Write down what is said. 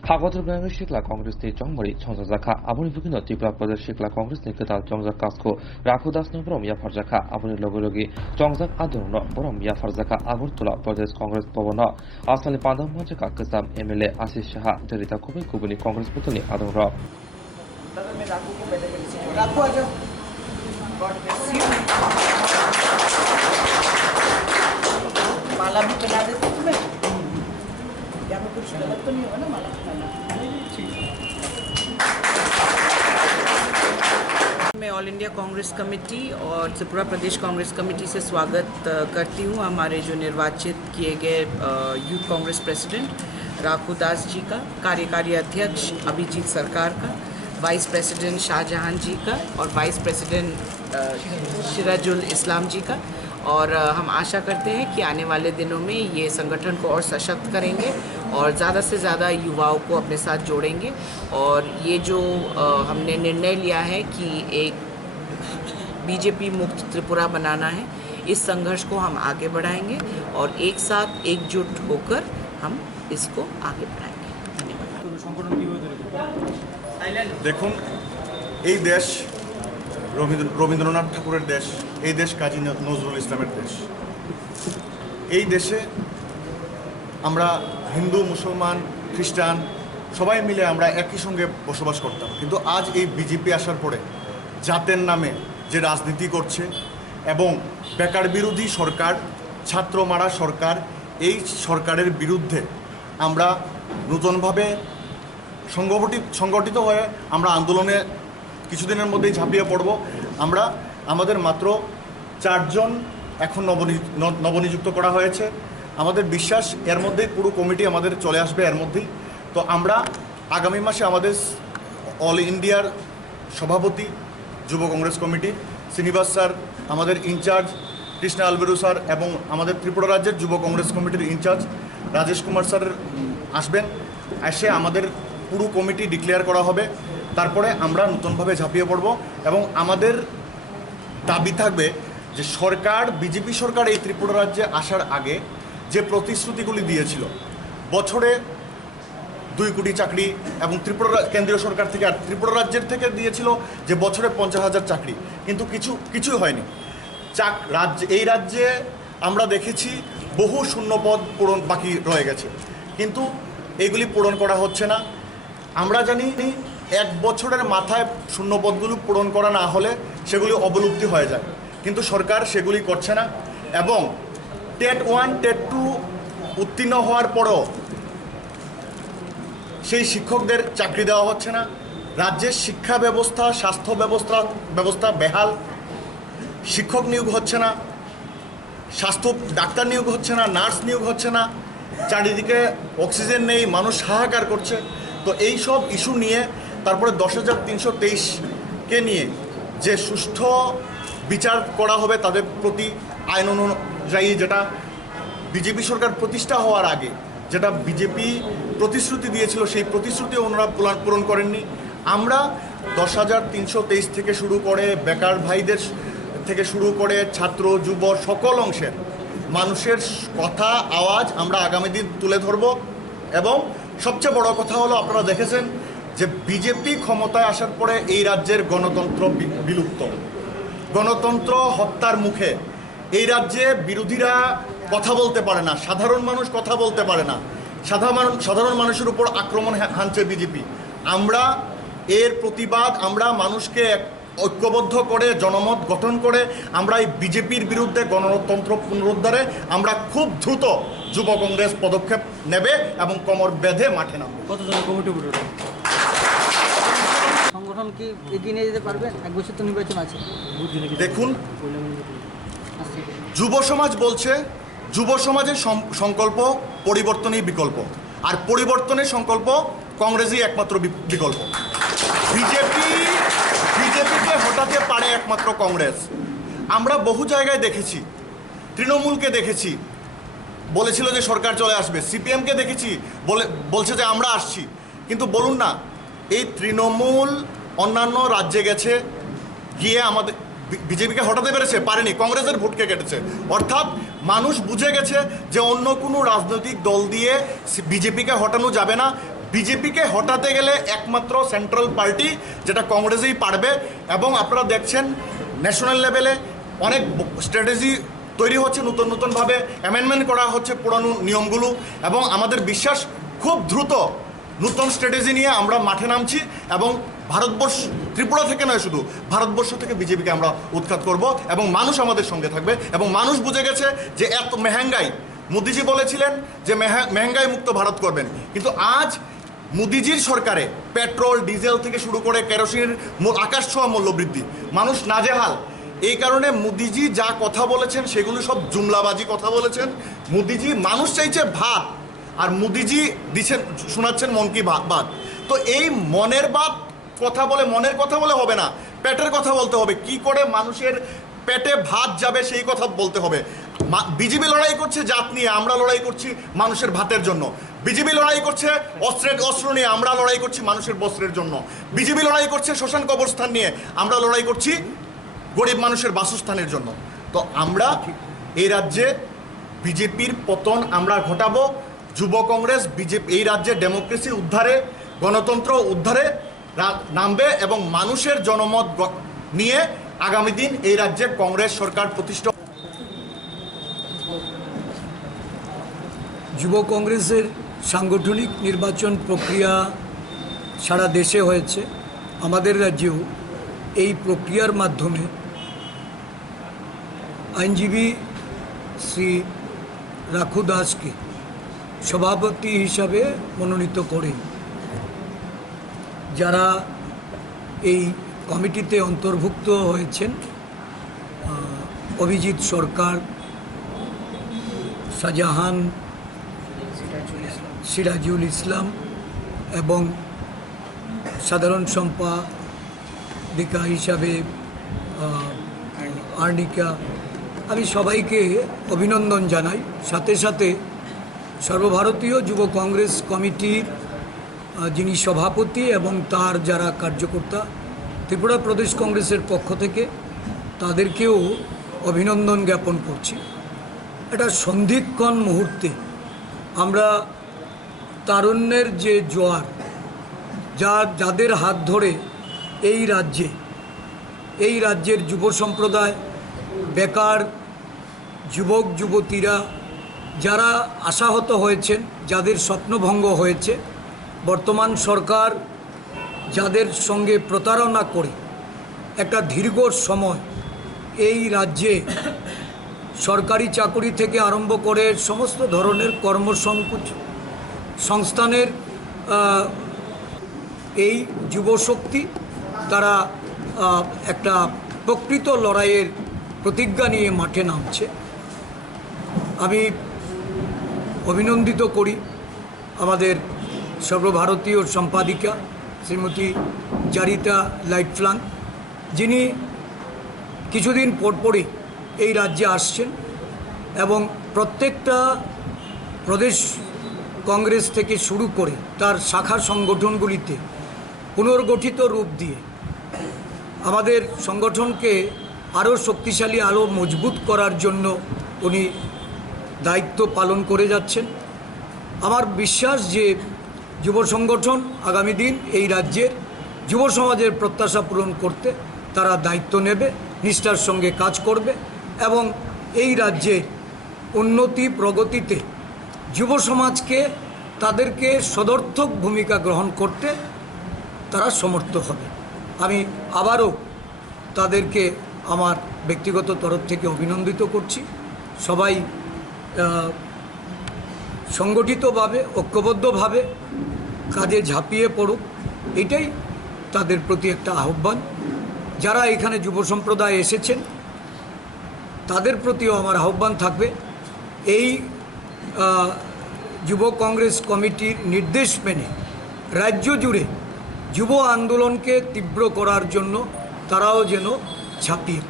하버드병의 시클라 콩그레스의 정머리 청자자카 아버니 부기노 디플라퍼드 시클라 콩그레스의 그다 정자 카스코 라쿠다스노 브롬이야 파르자카 아버니 로고로기 정자 아도노 브롬이야 파르자카 아구르툴라 প্রদেশ কংগ্রেস ভবন আসালি পাদাম মঞ্চকা কসাম এমএলএ আশিস সাহা জরিতা কুবি কুবনি কংগ্রেস পুতলি আদর दादा मैं राखू को पहले राखू आ जाओ गॉड ब्लेस यू माला भी पहना देते तुम्हें क्या मैं कुछ गलत तो नहीं होगा ना माला पहनाना मैं ऑल इंडिया कांग्रेस कमेटी और त्रिपुरा प्रदेश कांग्रेस कमेटी से स्वागत करती हूँ हमारे जो निर्वाचित किए गए यूथ कांग्रेस प्रेसिडेंट राखू दास जी का, कार्यकारी अध्यक्ष अभिजीत सरकार का, वाइस प्रेसिडेंट शाहजहां जी का और वाइस प्रेसिडेंट सिराजुल इस्लाम जी का। और हम आशा करते हैं कि आने वाले दिनों में ये संगठन को और सशक्त करेंगे और ज़्यादा से ज़्यादा युवाओं को अपने साथ जोड़ेंगे। और ये जो हमने निर्णय लिया है कि एक बीजेपी मुक्त त्रिपुरा बनाना है, इस संघर्ष को हम आगे बढ़ाएंगे और एक साथ एकजुट होकर हम इसको आगे बढ़ाएंगे। দেখুন, এই দেশ রবীন্দ্রনাথ ঠাকুরের দেশ, এই দেশ কাজী নজরুল ইসলামের দেশ। এই দেশে আমরা হিন্দু, মুসলমান, খ্রিস্টান সবাই মিলে আমরা একই সঙ্গে বসবাস করতাম, কিন্তু আজ এই বিজেপি আসার পরে জাতের নামে যে রাজনীতি করছে এবং বেকার বিরোধী সরকার, ছাত্র মারা সরকার, এই সরকারের বিরুদ্ধে আমরা নতুনভাবে সংগঠিত হয়ে আমরা আন্দোলনে কিছুদিনের মধ্যেই ঝাঁপিয়ে পড়ব। আমরা আমাদের মাত্র 4 জন এখন নবনিযুক্ত করা হয়েছে। আমাদের বিশ্বাস এর মধ্যেই পুরো কমিটি আমাদের চলে আসবে এর মধ্যেই। তো আমরা আগামী মাসে আমাদের অল ইন্ডিয়ার সভাপতি যুব কংগ্রেস কমিটি শ্রীনিবাস স্যার, আমাদের ইনচার্জ কৃষ্ণা আলবেরু স্যার এবং আমাদের ত্রিপুরা রাজ্যের যুব কংগ্রেস কমিটির ইনচার্জ রাজেশ কুমার স্যার আসবেন। এসে আমাদের পুরো কমিটি ডিক্লেয়ার করা হবে, তারপরে আমরা নতুনভাবে ঝাঁপিয়ে পড়ব এবং আমাদের দাবি থাকবে যে সরকার, বিজেপি সরকার এই ত্রিপুরা রাজ্যে আসার আগে যে প্রতিশ্রুতিগুলি দিয়েছিল, বছরে 2 কোটি চাকরি এবং ত্রিপুরা কেন্দ্রীয় সরকার থেকে আর ত্রিপুরা রাজ্যের থেকে দিয়েছিল যে বছরে 50,000 চাকরি, কিন্তু কিছুই হয়নি। এই রাজ্যে আমরা দেখেছি বহু শূন্যপদ পূরণ বাকি রয়ে গেছে, কিন্তু এইগুলি পূরণ করা হচ্ছে না। আমরা জানি 1 বছরের মাথায় শূন্যপদগুলো পূরণ করা না হলে সেগুলি অবলুপ্তি হয়ে যায়, কিন্তু সরকার সেগুলি করছে না। এবং টেট 1 টেট 2 উত্তীর্ণ হওয়ার পরও সেই শিক্ষকদের চাকরি দেওয়া হচ্ছে না। রাজ্যের শিক্ষা ব্যবস্থা, স্বাস্থ্য ব্যবস্থা বেহাল, শিক্ষক নিয়োগ হচ্ছে না, ডাক্তার নিয়োগ হচ্ছে না, নার্স নিয়োগ হচ্ছে না, চারিদিকে অক্সিজেন নেই, মানুষ হাহাকার করছে। তো এই সব ইস্যু নিয়ে তারপরে 10,323কে নিয়ে যে সুষ্ঠু বিচার করা হবে তাদের প্রতি আইন অনুযায়ী, যেটা বিজেপি সরকার প্রতিষ্ঠা হওয়ার আগে যেটা বিজেপি প্রতিশ্রুতি দিয়েছিল, সেই প্রতিশ্রুতি ওনারা পূরণ করেননি। আমরা 10,323 থেকে শুরু করে বেকার ভাইদের থেকে শুরু করে ছাত্র, যুব সকল অংশের মানুষের কথা, আওয়াজ আমরা আগামী দিন তুলে ধরব। এবং সবচেয়ে বড় কথা হলো, আপনারা দেখেছেন যে বিজেপি ক্ষমতায় আসার পরে এই রাজ্যের গণতন্ত্র বিলুপ্ত, গণতন্ত্র হত্যার মুখে। এই রাজ্যে বিরোধীরা কথা বলতে পারে না, সাধারণ মানুষ কথা বলতে পারে না, সাধারণ মানুষের উপর আক্রমণ হানছে বিজেপি। আমরা এর প্রতিবাদ, আমরা মানুষকে ঐক্যবদ্ধ করে জনমত গঠন করে আমরা এই বিজেপির বিরুদ্ধে গণতন্ত্র পুনরুদ্ধারে আমরা খুব দ্রুত যুব কংগ্রেস পদক্ষেপ নেবে এবং কোমর বেঁধে মাঠে নামবে। কতজন কমিটি সংগঠন কি এগিয়ে নিয়ে যেতে পারবেন? 1 বছর তো নির্বাচন আছে। দেখুন, যুব সমাজ বলছে যুব সমাজের সংকল্প পরিবর্তনই বিকল্প, আর পরিবর্তনের সংকল্প কংগ্রেসই একমাত্র বিকল্প। বিজেপিকে হটাতে পারে একমাত্র কংগ্রেস। আমরা বহু জায়গায় দেখেছি, তৃণমূলকে দেখেছি বলেছিল যে সরকার চলে আসবে, সিপিএমকে দেখেছি বলছে যে আমরা আসছি, কিন্তু বলুন না, এই তৃণমূল অন্যান্য রাজ্যে গেছে, গিয়ে আমাদের বিজেপিকে হটাতে পেরেছে? পারেনি, কংগ্রেসের ভোটকে কেটেছে। অর্থাৎ মানুষ বুঝে গেছে যে অন্য কোনো রাজনৈতিক দল দিয়ে বিজেপিকে হটানো যাবে না। বিজেপিকে হটাতে গেলে একমাত্র সেন্ট্রাল পার্টি যেটা কংগ্রেসই পারবে। এবং আপনারা দেখছেন ন্যাশনাল লেভেলে অনেক স্ট্র্যাটেজি তৈরি হচ্ছে, নতুন নতুনভাবে অ্যামেন্ডমেন্ট করা হচ্ছে পুরানো নিয়মগুলো, এবং আমাদের বিশ্বাস খুব দ্রুত নতুন স্ট্র্যাটেজি নিয়ে আমরা মাঠে নামছি এবং ভারতবর্ষ, ত্রিপুরা থেকে নয় শুধু ভারতবর্ষ থেকে বিজেপিকে আমরা উৎখাত করব এবং মানুষ আমাদের সঙ্গে থাকবে। এবং মানুষ বুঝে গেছে যে এত মেহেঙ্গাই, মোদিজি বলেছিলেন যে মেহেঙ্গাই মুক্ত ভারত করবেন, কিন্তু আজ মোদিজির সরকারে পেট্রোল ডিজেল থেকে শুরু করে কেরোসিনের আকাশ ছোঁয়া মূল্য বৃদ্ধি, মানুষ নাজেহাল। এই কারণে মোদিজি যা কথা বলেছেন সেগুলো সব জুমলাবাজি কথা বলেছেন। মোদিজি, মানুষ চাইছে ভাত, আর মোদিজি দিচ্ছেন, শোনাচ্ছেন মন কি বাত। তো এই মনের কথা বলে হবে না, পেটের কথা বলতে হবে। কি করে মানুষের পেটে ভাত যাবে সেই কথা বলতে হবে। বিজেপি লড়াই করছে জাত নিয়ে, আমরা লড়াই করছি মানুষের ভাতের জন্য। বিজেপি লড়াই করছে অস্ত্র নিয়ে, আমরা লড়াই করছি মানুষের বস্ত্রের জন্য। বিজেপি লড়াই করছে শ্মশান কবরস্থান নিয়ে, আমরা লড়াই করছি গরিব মানুষের বাসস্থানের জন্য। তো আমরা এই রাজ্যে বিজেপির পতন আমরা ঘটাবো। যুব কংগ্রেস বিজেপি এই রাজ্যে ডেমোক্রেসি উদ্ধারে, গণতন্ত্র উদ্ধারে নামবে এবং মানুষের জনমত নিয়ে আগামী দিন এই রাজ্যে কংগ্রেস সরকার প্রতিষ্ঠা। যুব কংগ্রেসের সাংগঠনিক নির্বাচন প্রক্রিয়া সারা দেশে হয়েছে। আমাদের রাজ্যেও এই প্রক্রিয়ার মাধ্যমে আইনজীবী শ্রী রাখু দাসকে সভাপতি হিসাবে মনোনীত করে যারা এই কমিটিতে অন্তর্ভুক্ত হয়েছেন, অভিজিৎ সরকার, শাহজাহান, সিরাজুল ইসলাম এবং সাধারণ সম্পাদিকা হিসাবে আর্নিকা, আমি সবাইকে অভিনন্দন জানাই। সাথে সাথে সর্বভারতীয় যুব কংগ্রেস কমিটির যিনি সভাপতি এবং তার যারা কার্যকর্তা ত্রিপুরা প্রদেশ কংগ্রেসের পক্ষ থেকে তাদেরকেও অভিনন্দন জ্ঞাপন করছি। এটা সন্ধিক্ষণ মুহূর্তে আমরা তারুণ্যের যে জোয়ার, যাদের হাত ধরে এই রাজ্যের যুব সম্প্রদায়, বেকার যুবক যুবতীরা যারা আশাহত হয়েছেন, যাদের স্বপ্নভঙ্গ হয়েছে, বর্তমান সরকার যাদের সঙ্গে প্রতারণা করে একটা দীর্ঘ সময় এই রাজ্যে সরকারি চাকরি থেকে আরম্ভ করে সমস্ত ধরনের কর্মসংস্থানের এই যুবশক্তি তারা একটা প্রকৃত লড়াইয়ের প্রতিজ্ঞা নিয়ে মাঠে নামছে। আমি অভিনন্দিত করি আমাদের সর্বভারতীয় সম্পাদিকা শ্রীমতী জারিতা লাইটফ্লাং, যিনি কিছুদিন পরপরই এই রাজ্যে আসছেন এবং প্রত্যেকটা প্রদেশ কংগ্রেস থেকে শুরু করে তার শাখা সংগঠনগুলিতে পুনর্গঠিত রূপ দিয়ে আমাদের সংগঠনকে আরও শক্তিশালী, আরও মজবুত করার জন্য উনি দায়িত্ব পালন করে যাচ্ছেন। আমার বিশ্বাস যে যুব সংগঠন আগামী দিন এই রাজ্যের যুব সমাজের প্রত্যাশা পূরণ করতে তারা দায়িত্ব নেবে, নিষ্ঠার সঙ্গে কাজ করবে এবং এই রাজ্যে উন্নতি প্রগতিতে যুব সমাজকে তাদেরকে সদর্থক ভূমিকা গ্রহণ করতে তারা সমর্থ হবে। আমি আবারও তাদেরকে আমার ব্যক্তিগত তরফ থেকে অভিনন্দিত করছি। সবাই সংগঠিতভাবে, ঐক্যবদ্ধভাবে কাজে ঝাঁপিয়ে পড়ুক, এটাই তাদের প্রতি একটা আহ্বান। যারা এখানে যুব সম্প্রদায় এসেছেন তাদের প্রতিও আমার আহ্বান থাকবে, এই যুব কংগ্রেস কমিটির নির্দেশ মেনে রাজ্য জুড়ে যুব আন্দোলনকে তীব্র করার জন্য তারাও যেন ঝাঁপিয়ে